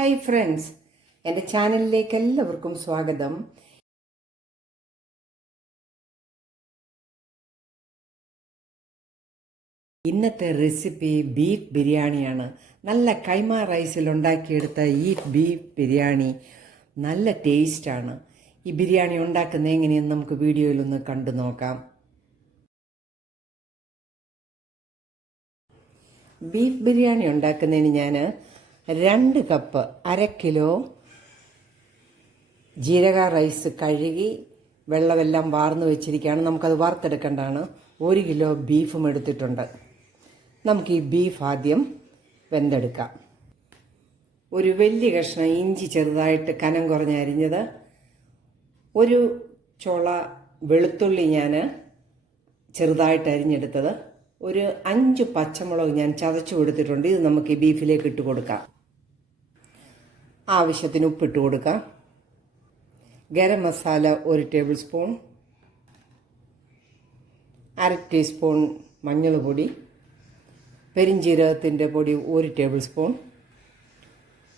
Hi friends, എൻ്റെ ചാനലിലേക്ക് എല്ലാവർക്കും സ്വാഗതം. ഇന്നത്തെ റെസിപ്പി ബീഫ് ബിരിയാണിയാണ്. നല്ല കൈമ റൈസിൽ ഉണ്ടാക്കിയെടുത്ത ഈ ബീഫ് ബിരിയാണി നല്ല ടേസ്റ്റാണ്. ഈ ബിരിയാണി ഉണ്ടാക്കുന്നത് എങ്ങനെയെന്ന് നമുക്ക് വീഡിയോയിലൊന്ന് കണ്ടു നോക്കാം. ബീഫ് ബിരിയാണി ഉണ്ടാക്കുന്നതിന് ഞാൻ 2 കപ്പ് 1/2 കിലോ ജീരക റൈസ് കഴുകി വെള്ളമെല്ലാം വാർന്നു വെച്ചിരിക്കുകയാണ്. നമുക്കത് വറുത്തെടുക്കേണ്ടതാണ്. 1 കിലോ ബീഫും എടുത്തിട്ടുണ്ട്. നമുക്ക് ഈ ബീഫ് ആദ്യം വെന്തെടുക്കാം. ഒരു വലിയ കഷ്ണം ഇഞ്ചി ചെറുതായിട്ട് കനം കുറഞ്ഞ് അരിഞ്ഞത്, ഒരു ചുള വെളുത്തുള്ളി ഞാൻ ചെറുതായിട്ട് അരിഞ്ഞെടുത്തത്, ഒരു 5 പച്ചമുളക് ഞാൻ ചതച്ചു കൊടുത്തിട്ടുണ്ട്. ഇത് നമുക്ക് ഈ ബീഫിലേക്ക് ഇട്ട് കൊടുക്കാം. ആവശ്യത്തിന് ഉപ്പിട്ട് കൊടുക്കാം. Garam masala 1 table spoon, 1/2 teaspoon മഞ്ഞൾ പൊടി, പെരിഞ്ജീരകത്തിൻ്റെ പൊടി 1 ടേബിൾ സ്പൂൺ,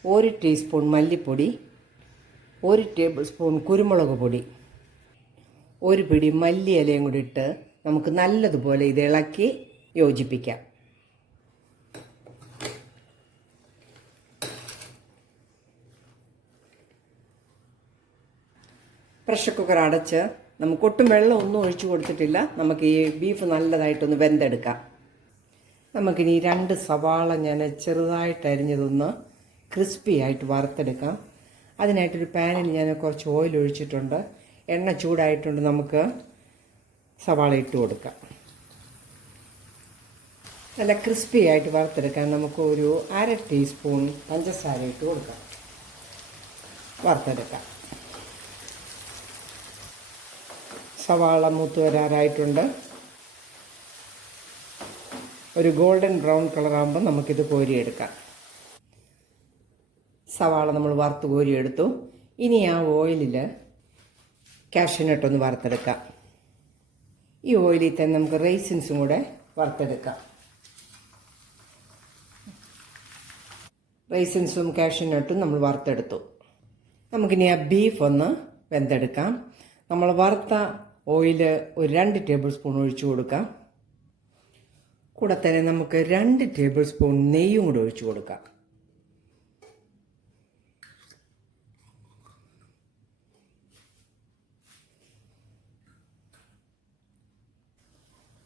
1 ടീസ്പൂൺ മല്ലിപ്പൊടി, 1 ടേബിൾ സ്പൂൺ കുരുമുളക് പൊടി, 1 പിടി മല്ലി ഇലയും കൂടി ഇട്ട് നമുക്ക് നല്ലതുപോലെ ഇത് ഇളക്കി യോജിപ്പിക്കാം. പ്രഷർ കുക്കർ അടച്ച് നമുക്കൊട്ടും വെള്ളം ഒന്നും ഒഴിച്ചു കൊടുത്തിട്ടില്ല. നമുക്ക് ഈ ബീഫ് നല്ലതായിട്ടൊന്ന് വെന്തെടുക്കാം. നമുക്കിനി 2 സവാള ഞാൻ ചെറുതായിട്ട് അരിഞ്ഞതൊന്ന് ക്രിസ്പി ആയിട്ട് വറുത്തെടുക്കാം. അതിനായിട്ടൊരു പാനിൽ ഞാൻ കുറച്ച് ഓയിൽ ഒഴിച്ചിട്ടുണ്ട്. എണ്ണ ചൂടായിട്ടുണ്ട്. നമുക്ക് സവാള ഇട്ട് കൊടുക്കാം. നല്ല ക്രിസ്പി ആയിട്ട് വറുത്തെടുക്കാൻ നമുക്ക് ഒരു 1/2 ടീസ്പൂൺ പഞ്ചസാര ഇട്ട് കൊടുക്കാം. വറുത്തെടുക്കാം. സവാള മൂത്ത് വരാറായിട്ടുണ്ട്. ഒരു ഗോൾഡൻ ബ്രൗൺ കളറാകുമ്പോൾ നമുക്കിത് കോരിയെടുക്കാം. സവാള നമ്മൾ വറുത്ത് കോരിയെടുത്തു. ഇനി ആ ഓയിലിൽ കാഷ്യൂനട്ട് ഒന്ന് വറുത്തെടുക്കാം. ഈ ഓയിലിൽ തന്നെ നമുക്ക് റൈസിൻസും കൂടെ വറുത്തെടുക്കാം. റൈസിൻസും കാഷ്യൂനട്ടും നമ്മൾ വറുത്തെടുത്തു. നമുക്കിനി ആ ബീഫ് ഒന്ന് വെന്തെടുക്കാം. നമ്മൾ വറുത്ത ഓയിൽ ഒരു 2 ടേബിൾ സ്പൂൺ ഒഴിച്ചു കൊടുക്കാം. കൂടെ തന്നെ നമുക്ക് 2 ടേബിൾ സ്പൂൺ നെയ്യും കൂടെ ഒഴിച്ചു കൊടുക്കാം.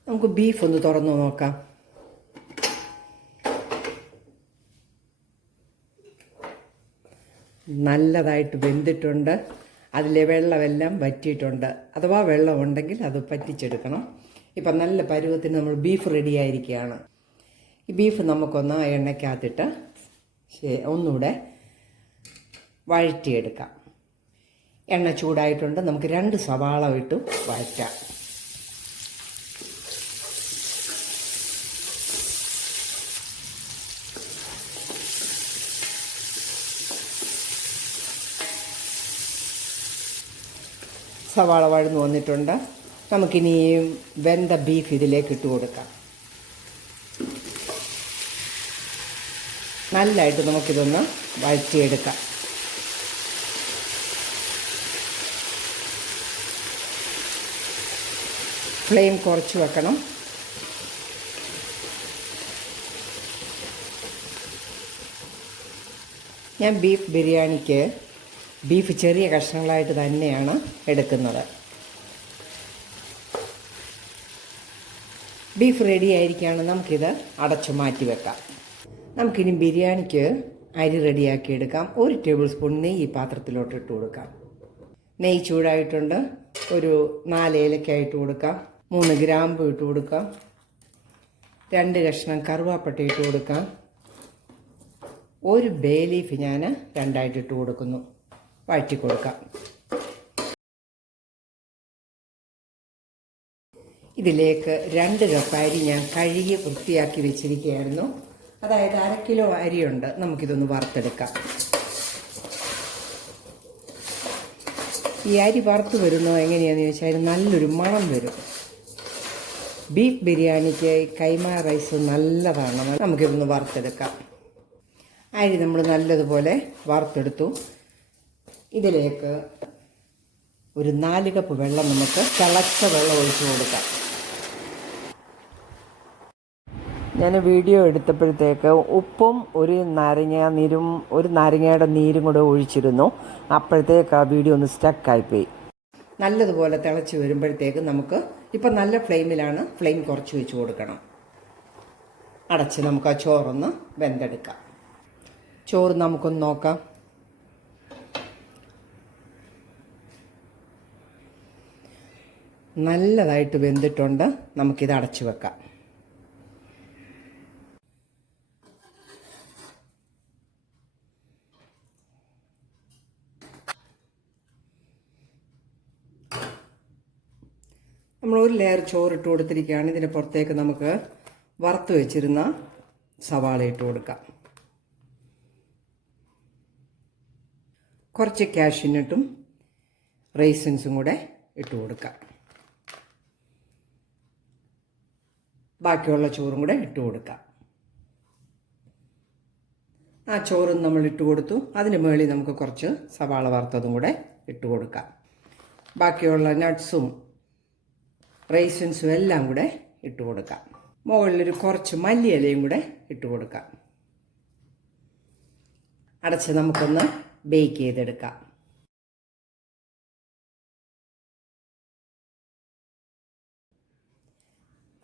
നമുക്ക് ബീഫ് ഒന്ന് തുറന്നു നോക്കാം. നല്ലതായിട്ട് വെന്തിട്ടുണ്ട്. അതിലെ വെള്ളമെല്ലാം വറ്റിയിട്ടുണ്ട്. അഥവാ വെള്ളം ഉണ്ടെങ്കിൽ അത് പറ്റിച്ചെടുക്കണം. ഇപ്പം നല്ല പരുവത്തിന് നമ്മൾ ബീഫ് റെഡി ആയിരിക്കുകയാണ്. ഈ ബീഫ് നമുക്കൊന്ന് എണ്ണയ്ക്കകത്തിട്ട് ഒന്നുകൂടെ വഴറ്റിയെടുക്കാം. എണ്ണ ചൂടായിട്ടുണ്ട്. നമുക്ക് 2 സവാള ഇട്ട് വഴറ്റാം. സവാള വഴന്നു വന്നിട്ടുണ്ട്. നമുക്കിനി വെന്ത ബീഫ് ഇതിലേക്ക് ഇട്ട് കൊടുക്കാം. നല്ലതായിട്ട് നമുക്കിതൊന്ന് വഴറ്റിയെടുക്കാം. ഫ്ലെയിം കുറച്ച് വെക്കണം. ഞാൻ ബീഫ് ബിരിയാണിക്ക് ബീഫ് ചെറിയ കഷ്ണങ്ങളായിട്ട് തന്നെയാണ് എടുക്കുന്നത്. ബീഫ് റെഡി ആയിരിക്കുകയാണ്. നമുക്കിത് അടച്ചു മാറ്റി വെക്കാം. നമുക്കിനി ബിരിയാണിക്ക് അരി റെഡിയാക്കി എടുക്കാം. 1 ടേബിൾ സ്പൂൺ നെയ്യ് ഈ പാത്രത്തിലോട്ട് ഇട്ട് കൊടുക്കാം. നെയ്യ് ചൂടായിട്ടുണ്ട്. ഒരു 4 ഏലക്ക ഇട്ട് കൊടുക്കാം. 3 ഗ്രാമ്പു ഇട്ട് കൊടുക്കാം. 2 കഷ്ണം കറുവാപ്പട്ട ഇട്ട് കൊടുക്കാം. 1 ബേ ലീഫ് ഞാൻ 2ആയിട്ട് ഇട്ട് കൊടുക്കുന്നു. വഴറ്റി കൊടുക്കാം. ഇതിലേക്ക് 2 കപ്പ് അരി ഞാൻ കഴുകി വൃത്തിയാക്കി വെച്ചിരിക്കുകയായിരുന്നു. അതായത് 1/2 കിലോ അരിയുണ്ട്. നമുക്കിതൊന്ന് വറുത്തെടുക്കാം. ഈ അരി വറുത്ത് വരുന്നത് എങ്ങനെയാണെന്ന് ചോദിച്ചാൽ നല്ലൊരു മണം വരും. ബീഫ് ബിരിയാണിക്ക് കൈമ റൈസ് നല്ലതാണ്. നമുക്കിതൊന്ന് വറുത്തെടുക്കാം. അരി നമ്മൾ നല്ലതുപോലെ വറുത്തെടുത്തു. ഇതിലേക്ക് ഒരു 4 കപ്പ് വെള്ളം നമുക്ക് തിളച്ച വെള്ളം ഒഴിച്ചു കൊടുക്കാം. ഞാൻ വീഡിയോ എടുത്തപ്പോഴത്തേക്ക് ഉപ്പും ഒരു നാരങ്ങയുടെ നീരും കൂടെ ഒഴിച്ചിരുന്നു. അപ്പോഴത്തേക്ക് ആ വീഡിയോ ഒന്ന് സ്റ്റക്കായിപ്പോയി. നല്ലതുപോലെ തിളച്ച് വരുമ്പോഴത്തേക്ക് നമുക്ക് ഇപ്പം നല്ല ഫ്ലെയിമിലാണ്, ഫ്ലെയിം കുറച്ച് വെച്ച് കൊടുക്കണം. അടച്ച് നമുക്ക് ആ ചോറൊന്ന് വെന്തെടുക്കാം. ചോറ് നമുക്കൊന്ന് നോക്കാം. നല്ലതായിട്ട് വെന്തിട്ടുണ്ട്. നമുക്കിത് അടച്ചു വെക്കാം. നമ്മൾ ഒരു ലെയർ ചോറിട്ട് കൊടുത്തിരിക്കുകയാണ്. ഇതിന് പുറത്തേക്ക് നമുക്ക് വറുത്ത് വെച്ചിരുന്ന സവാള ഇട്ട് കൊടുക്കാം. കുറച്ച് കാഷ്യൂനട്ടും റൈസിൻസും കൂടെ ഇട്ട് കൊടുക്കാം. ബാക്കിയുള്ള ചോറും കൂടെ ഇട്ട് കൊടുക്കാം. ആ ചോറും നമ്മൾ ഇട്ട് കൊടുത്തു. അതിന് മുകളിൽ നമുക്ക് കുറച്ച് സവാള വറുത്തതും കൂടെ ഇട്ട് കൊടുക്കാം. ബാക്കിയുള്ള നട്ട്സും റൈസിൻസും എല്ലാം കൂടെ ഇട്ട് കൊടുക്കാം. മുകളിലൊരു കുറച്ച് മല്ലിയിലയും കൂടെ ഇട്ട് കൊടുക്കാം. അടച്ച് നമുക്കൊന്ന് ബേക്ക് ചെയ്തെടുക്കാം.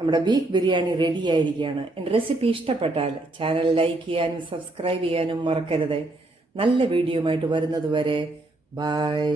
നമ്മുടെ ബീഫ് ബിരിയാണി റെഡി ആയിരിക്കുകയാണ്. എൻ്റെ റെസിപ്പി ഇഷ്ടപ്പെട്ടാൽ ചാനൽ ലൈക്ക് ചെയ്യാനും സബ്സ്ക്രൈബ് ചെയ്യാനും മറക്കരുത്. നല്ല വീഡിയോയുമായിട്ട് വരുന്നത് വരെ ബൈ.